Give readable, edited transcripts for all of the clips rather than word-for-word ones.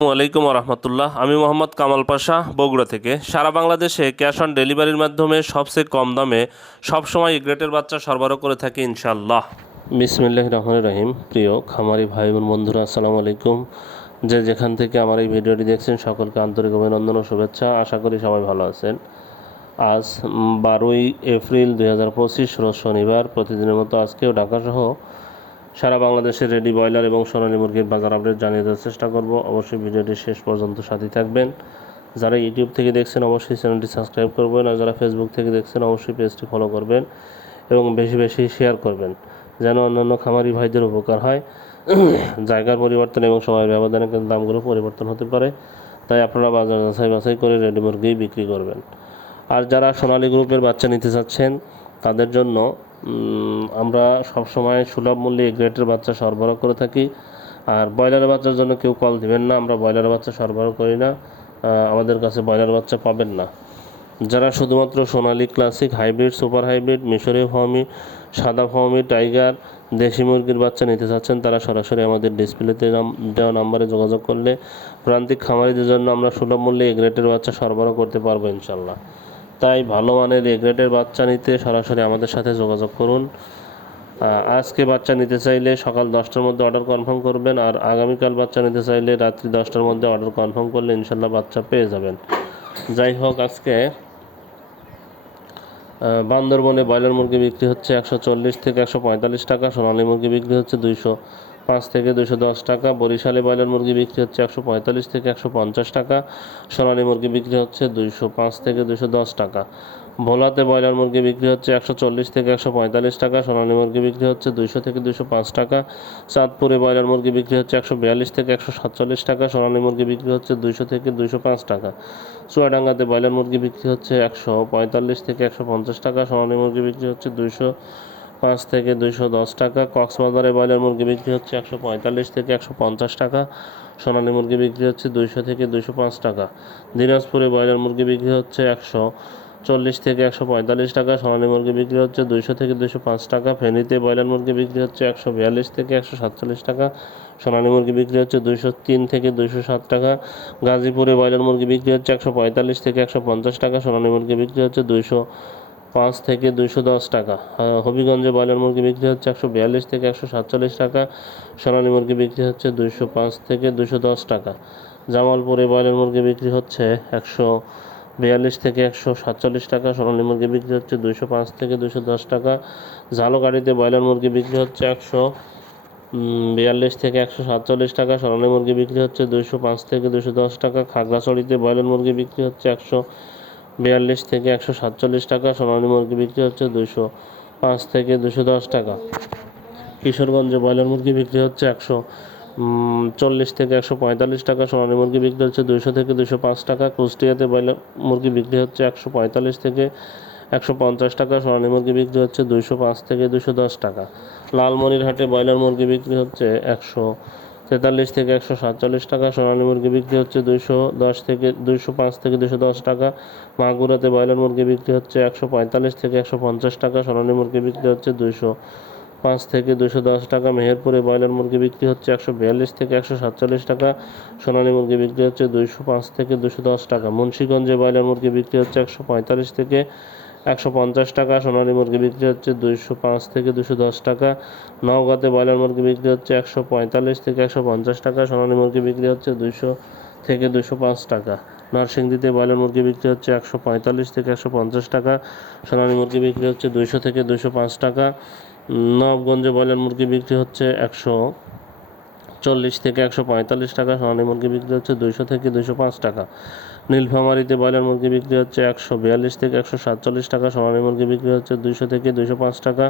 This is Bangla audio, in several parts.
আসসালামু আলাইকুম রহমতুল্লাহ। আমি মোহাম্মদ কামাল পাশা, বগুড়া থেকে। সারা বাংলাদেশে ক্যাশ অন ডেলিভারির মাধ্যমে সবচেয়ে কম দামে সবসময় গ্রেটের বাচ্চা সরবরাহ করে থাকি ইনশাল্লাহ। বিসমিল্লাহির রহমানির রহিম। প্রিয় খামারি ভাই বোন বন্ধুরা, আসসালামু আলাইকুম। যে যেখান থেকে আমার এই ভিডিওটি দেখছেন সকলকে আন্তরিক অভিনন্দন ও শুভেচ্ছা। আশা করি সবাই ভালো আছেন। আজ 12 এপ্রিল 2025 রোজ শনিবার। প্রতিদিনের মতো আজকেও ঢাকাসহ সারা বাংলাদেশের রেডি ব্রয়লার এবং সোনালী মুরগির বাজার আপডেট জানিয়ে দেওয়ার চেষ্টা করব। অবশ্যই ভিডিওটি শেষ পর্যন্ত সাথে থাকবেন। যারা ইউটিউব থেকে দেখছেন অবশ্যই চ্যানেলটি সাবস্ক্রাইব করবেন, আর যারা ফেসবুক থেকে দেখছেন অবশ্যই পেজটি ফলো করবেন এবং বেশি বেশি শেয়ার করবেন, যেন অন্যান্য খামারি ভাইদের উপকার হয়। জায়গার পরিবর্তন এবং সময়ের ব্যবধানে কিন্তু দামগুলো পরিবর্তন হতে পারে, তাই আপনারা বাজার যাচাই বাছাই করে রেডি মুরগি বিক্রি করবেন। আর যারা সোনালী গ্রুপের বাচ্চা নিতে চাচ্ছেন তাদের জন্য আমরা সবসময় সুলভ মূল্যে এ গ্রেডের বাচ্চা সরবরাহ করে থাকি। আর ব্রয়লারের বাচ্চার জন্য কেউ কল দিবেন না, আমরা ব্রয়লারের বাচ্চা সরবরাহ করি না। আমাদের কাছে ব্রয়লার বাচ্চা পাবেন না। যারা শুধুমাত্র সোনালী ক্লাসিক, হাইব্রিড, সুপার হাইব্রিড, মিশরীয় ফার্মি, সাদা ফার্মি, টাইগার, দেশি মুরগির বাচ্চা নিতে চাচ্ছেন তারা সরাসরি আমাদের ডিসপ্লেতে দেওয়া নাম্বারে যোগাযোগ করলে প্রান্তিক খামারিদের জন্য আমরা সুলভ মূল্যে এ গ্রেডের বাচ্চা সরবরাহ করতে পারবো ইনশাল্লাহ। তাই ভালো মানের এ গ্রেডের বাচ্চা নিতে সরাসরি আমাদের সাথে যোগাযোগ করুন। আজকে বাচ্চা নিতে চাইলে সকাল 10টার মধ্যে অর্ডার কনফার্ম করবেন, আর আগামীকাল বাচ্চা নিতে চাইলে রাত্রি 10টার মধ্যে অর্ডার কনফার্ম করলে ইনশাল্লাহ বাচ্চা পেয়ে যাবেন। যাই হোক, আজকে বান্দরবনে ব্রয়লার মুরগি বিক্রি হচ্ছে 140 থেকে 145 টাকা, সোনালী মুরগি বিক্রি হচ্ছে 205 থেকে 210 টাকা, বরিশালে ব্রয়লার মুরগি বিক্রি হচ্ছে 145 থেকে 150 টাকা, সোনালী মুরগি বিক্রি হচ্ছে 205 থেকে 210 টাকা, ভোলাতে ব্রয়লার মুরগি বিক্রি হচ্ছে 140 থেকে 145 টাকা, সোনালী মুরগি বিক্রি হচ্ছে 200 থেকে 205 টাকা, চাঁদপুরে ব্রয়লার মুরগি বিক্রি হচ্ছে 142 থেকে 147 টাকা, সোনালী মুরগি বিক্রি হচ্ছে 200 থেকে 205 টাকা, চুয়াডাঙ্গাতে ব্রয়লার মুরগি বিক্রি হচ্ছে 145 থেকে 150 টাকা, সোনালী মুরগি বিক্রি হচ্ছে 205 থেকে 210 টাকা, কক্সবাজারে ব্রয়লার মুরগি বিক্রি হচ্ছে 145 থেকে 150 টাকা, সোনালী মুরগি বিক্রি হচ্ছে 200 থেকে 205 টাকা, দিনাজপুরে ব্রয়লার মুরগি বিক্রি হচ্ছে 140 থেকে 145 টাকা, সোনালী মুরগি বিক্রি হচ্ছে 200 থেকে 205 টাকা, ফেনীতে ব্রয়লার মুরগি বিক্রি হচ্ছে 142 থেকে 147 টাকা, সোনালী মুরগি বিক্রি হচ্ছে 203 থেকে 207 টাকা, গাজীপুরে ব্রয়লার মুরগি বিক্রি হচ্ছে 145 থেকে 150 টাকা, সোনালী মুরগি বিক্রি হচ্ছে 205 থেকে 210 টাকা, হবিগঞ্জে ব্রয়লার মুরগি বিক্রি হচ্ছে 142 থেকে 147 টাকা, সোনালী মুরগি বিক্রি হচ্ছে 205 থেকে 210 টাকা, জামালপুরে ব্রয়লার মুরগি বিক্রি হচ্ছে 142 থেকে 147 টাকা, সোনালী মুরগি বিক্রি হচ্ছে 205 থেকে 210 টাকা, ঝালকাঠিতে ব্রয়লার মুরগি বিক্রি হচ্ছে 142 থেকে 147 টাকা, সোনালী মুরগি বিক্রি হচ্ছে 205 থেকে 210 টাকা, খাগড়াছড়িতে ব্রয়লার মুরগি বিক্রি হচ্ছে 142 থেকে 147 টাকা, সোনালী মুরগি বিক্রি হচ্ছে 205 থেকে 210 টাকা, কিশোরগঞ্জে ব্রয়লার মুরগি বিক্রি হচ্ছে 140 থেকে 145 টাকা, সোনালী মুরগি বিক্রি হচ্ছে 200 থেকে 205 টাকা, কুষ্টিয়াতে ব্রয়লার মুরগি বিক্রি হচ্ছে 145 থেকে 150 টাকা, সোনালী মুরগি বিক্রি হচ্ছে 205 থেকে 210 টাকা, লালমনিরহাটে ব্রয়লার মুরগি বিক্রি হচ্ছে 143 থেকে 147 টাকা, সোনালী মুরগি বিক্রি হচ্ছে 210 থেকে 205 থেকে 210 টাকা, মাগুরাতে ব্রয়লার মুরগি বিক্রি হচ্ছে 145 থেকে 150 টাকা, সোনালী মুরগি বিক্রি হচ্ছে 205 থেকে 210 টাকা, মেহেরপুরে ব্রয়লার মুরগি বিক্রি হচ্ছে 142 থেকে 147 টাকা, সোনালী মুরগি বিক্রি হচ্ছে 205 থেকে 210 টাকা, মুন্সিগঞ্জে ব্রয়লার মুরগি বিক্রি হচ্ছে 145 থেকে 150 টাকা, সোনালী মুরগি বিক্রি হচ্ছে 205 থেকে 210 টাকা, নওগাঁতে ব্রয়লার মুরগি বিক্রি হচ্ছে 145 থেকে 150 টাকা, সোনালী মুরগি বিক্রি হচ্ছে 200 থেকে 205 টাকা, নরসিংদীতে ব্রয়লার মুরগি বিক্রি হচ্ছে 145 থেকে 150 টাকা, সোনালী মুরগি বিক্রি হচ্ছে 200 থেকে 205 টাকা, নবাবগঞ্জে ব্রয়লার মুরগি বিক্রি হচ্ছে 140 থেকে 145 টাকা, সোনালী মুরগি বিক্রি হচ্ছে 200 থেকে 205 টাকা, নীলফামারীতে ব্রয়লার মুরগি বিক্রি হচ্ছে 142 থেকে 147 টাকা, সোনালী মুরগি বিক্রি হচ্ছে 200 থেকে 205 টাকা,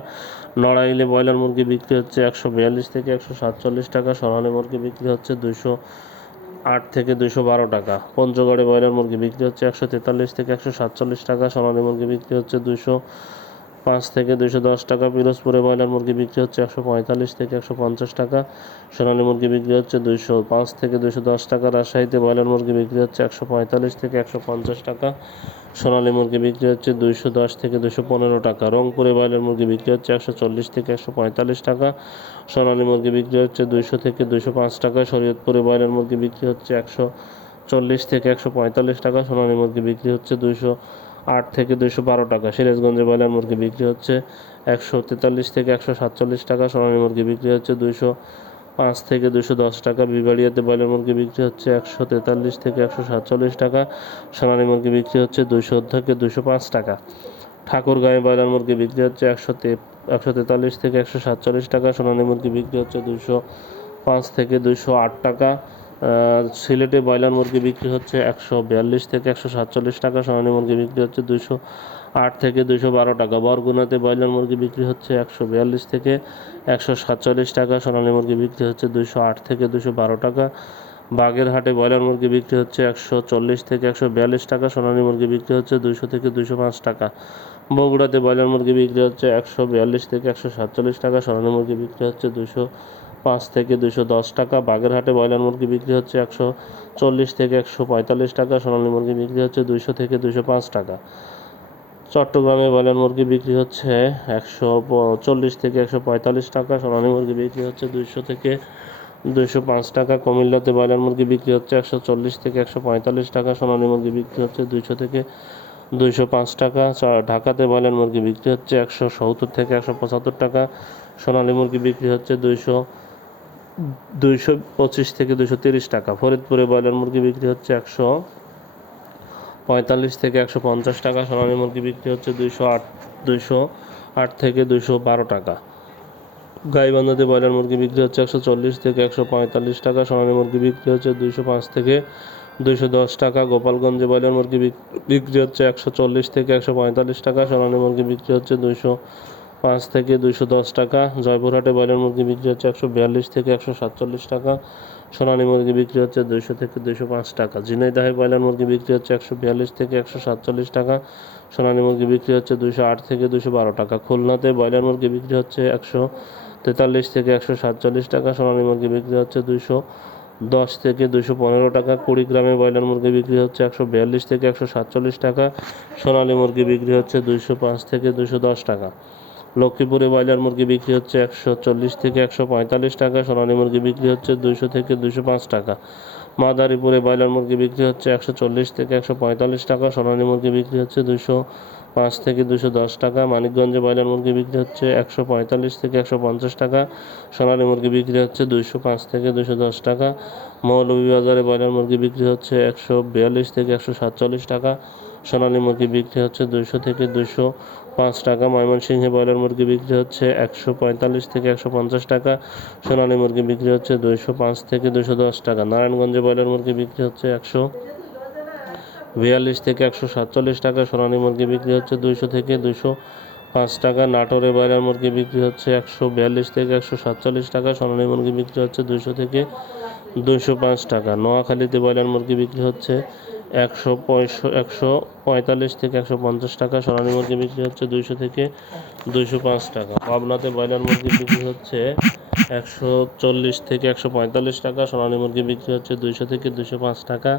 নড়াইলে ব্রয়লার মুরগি বিক্রি হচ্ছে 142 থেকে 147 টাকা, সোনালী মুরগি বিক্রি হচ্ছে 208 থেকে 212 টাকা, পঞ্চগড়ে ব্রয়লার মুরগি বিক্রি হচ্ছে 143 থেকে 147 টাকা, সোনালী মুরগি বিক্রি হচ্ছে 205 5 থেকে 210 টাকা। পিরোজপুরে ব্রয়লার মুরগি বিক্রি হচ্ছে 145 থেকে 150 টাকা। সোনালী মুরগি বিক্রি হচ্ছে 205 থেকে 210 টাকা। রাজশাহীতে ব্রয়লার মুরগি বিক্রি হচ্ছে 145 থেকে 150 টাকা। সোনালী মুরগি বিক্রি হচ্ছে 210 থেকে 215 টাকা। রংপুরে ব্রয়লার মুরগি বিক্রি হচ্ছে 140 থেকে 145 টাকা। সোনালী মুরগি বিক্রি হচ্ছে 200 থেকে 205 টাকা। শরীয়তপুরে ব্রয়লার মুরগি বিক্রি হচ্ছে 140 থেকে 145 টাকা। সোনালী মুরগি বিক্রি হচ্ছে 208 থেকে 212 টাকা। সিরাজগঞ্জে ব্রয়লার মুরগি বিক্রি হচ্ছে 143 থেকে 147 টাকা। সোনালী মুরগি বিক্রি হচ্ছে 205 থেকে 210 টাকা। বিবাড়িয়াতে ব্রয়লার মুরগি বিক্রি হচ্ছে 143 থেকে 147 টাকা। সোনালী মুরগি বিক্রি হচ্ছে 200 থেকে 205 টাকা। ঠাকুরগাঁয়ে ব্রয়লার মুরগি বিক্রি হচ্ছে 143 থেকে 147 টাকা। সোনালী মুরগি বিক্রি হচ্ছে 205 থেকে 208 টাকা। সিলেটে ব্রয়লার মুরগি বিক্রি হচ্ছে 142 থেকে 147 টাকা। সোনালী মুরগি বিক্রি হচ্ছে 208 থেকে 212 টাকা। বরগুনাতে ব্রয়লার মুরগি বিক্রি হচ্ছে 142 থেকে 147 টাকা। সোনালী মুরগি বিক্রি হচ্ছে 208 থেকে 212 টাকা। বাগেরহাটে ব্রয়লার মুরগি বিক্রি হচ্ছে 140 থেকে 142 টাকা। সোনালী মুরগি বিক্রি হচ্ছে 200 থেকে 205 টাকা। বগুড়াতে ব্রয়লার মুরগি বিক্রি হচ্ছে 142 থেকে 147 টাকা। সোনালী মুরগি বিক্রি হচ্ছে 205 থেকে 210 টাকা। বাগেরহাটে ব্রয়লার মুরগি বিক্রি হচ্ছে 140 থেকে 145 টাকা। সোনালী মুরগি বিক্রি হচ্ছে 200 থেকে 205 টাকা। চট্টগ্রামে ব্রয়লার মুরগি বিক্রি হচ্ছে 140 থেকে 145 টাকা। সোনালী মুরগি বিক্রি হচ্ছে 200 থেকে 205 টাকা। কুমিল্লাতে ব্রয়লার মুরগি বিক্রি হচ্ছে 140 থেকে 145 টাকা। সোনালী মুরগি বিক্রি হচ্ছে 200 থেকে 205 টাকা। ঢাকাতে ব্রয়লার মুরগি বিক্রি হচ্ছে 170 থেকে 175 টাকা। সোনালী মুরগি বিক্রি হচ্ছে 225 থেকে 230 টাকা। ফরিদপুরে ব্রয়লার মুরগি বিক্রি হচ্ছে 145 থেকে 150 টাকা। সোনালী মুরগি বিক্রি হচ্ছে 208 থেকে 212 টাকা। গাইবান্ধাতে ব্রয়লার মুরগি বিক্রি হচ্ছে 140 থেকে 145 টাকা। সোনালী মুরগি বিক্রি হচ্ছে 205 থেকে 210 টাকা। গোপালগঞ্জে ব্রয়লার মুরগি বিক্রি হচ্ছে 140 থেকে 145 টাকা। সোনালী মুরগি বিক্রি হচ্ছে 205 থেকে 210 টাকা। জয়পুরহাটে ব্রয়লার মুরগি বিক্রি হচ্ছে 142 থেকে 147 টাকা। সোনালী মুরগি বিক্রি হচ্ছে 200 থেকে 205 টাকা। ঝিনাইদহে ব্রয়লার মুরগি বিক্রি হচ্ছে 142 থেকে 147 টাকা। সোনালী মুরগি বিক্রি হচ্ছে 208 থেকে 212 টাকা। খুলনাতে ব্রয়লার মুরগি বিক্রি হচ্ছে 143 থেকে 147 টাকা। সোনালী মুরগি বিক্রি হচ্ছে 210 থেকে 215 টাকা। কুড়িগ্রামে ব্রয়লার মুরগি বিক্রি হচ্ছে 142 থেকে 147 টাকা। সোনালী মুরগি বিক্রি হচ্ছে 205 থেকে 210 টাকা। লক্ষ্মীপুরে ব্রয়লার মুরগি বিক্রি হচ্ছে 140 থেকে 145 টাকা। সোনালী মুরগি বিক্রি হচ্ছে 200 থেকে 205 টাকা। মাদারীপুরে ব্রয়লার মুরগি বিক্রি হচ্ছে 140 থেকে 145 টাকা। সোনালী মুরগি বিক্রি হচ্ছে 205 থেকে 210 টাকা। মানিকগঞ্জে ব্রয়লার মুরগি বিক্রি হচ্ছে 145 থেকে 150 টাকা। সোনালী মুরগি বিক্রি হচ্ছে 205 থেকে 210 টাকা। মৌলভীবাজারে ব্রয়লার মুরগি বিক্রি হচ্ছে 142 থেকে 147 টাকা। সোনালী মুরগি বিক্রি হচ্ছে 200 থেকে 205 টাকা। ময়মনসিংহে ব্রয়লার মুরগি বিক্রি হচ্ছে 145 থেকে 150 টাকা। সোনালী মুরগি বিক্রি হচ্ছে 205 থেকে 210 টাকা। নারায়ণগঞ্জে ব্রয়লার মুরগি বিক্রি হচ্ছে 142 থেকে 147 টাকা। সোনালী মুরগি বিক্রি হচ্ছে 200 থেকে 205 টাকা। নাটোরে ব্রয়লার মুরগি বিক্রি হচ্ছে 142 থেকে 147 টাকা। সোনালী মুরগি বিক্রি হচ্ছে 200 থেকে 205 টাকা। নোয়াখালীতে ব্রয়লার মুরগি বিক্রি হচ্ছে 145 থেকে 150 টাকা। সোনালী মুরগি বিক্রি হচ্ছে 200 থেকে 205 টাকা। পাবনাতে ব্রয়লার মুরগি বিক্রি হচ্ছে 140 থেকে 145 টাকা। সোনালী মুরগি বিক্রি হচ্ছে 200 থেকে 205 টাকা।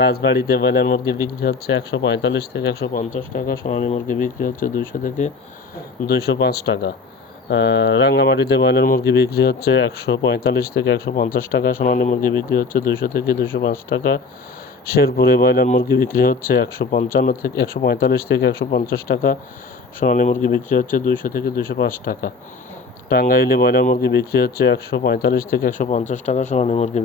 রাজবাড়িতে ব্রয়লার মুরগি বিক্রি হচ্ছে 145 থেকে 150 টাকা। সোনালী মুরগি বিক্রি হচ্ছে 200 থেকে 205 টাকা। রাঙ্গামাটিতে ব্রয়লার মুরগি বিক্রি হচ্ছে 145 থেকে 150 টাকা। সোনালী মুরগি বিক্রি হচ্ছে 200 থেকে 205 টাকা। শেরপুরে ব্রয়লার মুরগি বিক্রি হচ্ছে 145 থেকে 150 টাকা। সোনালী মুরগি বিক্রি হচ্ছে 200 থেকে 205 টাকা। টাঙ্গাইলে ব্রয়লার মুরগি বিক্রি হচ্ছে 145 থেকে 150 টাকা। সোনালী মুরগি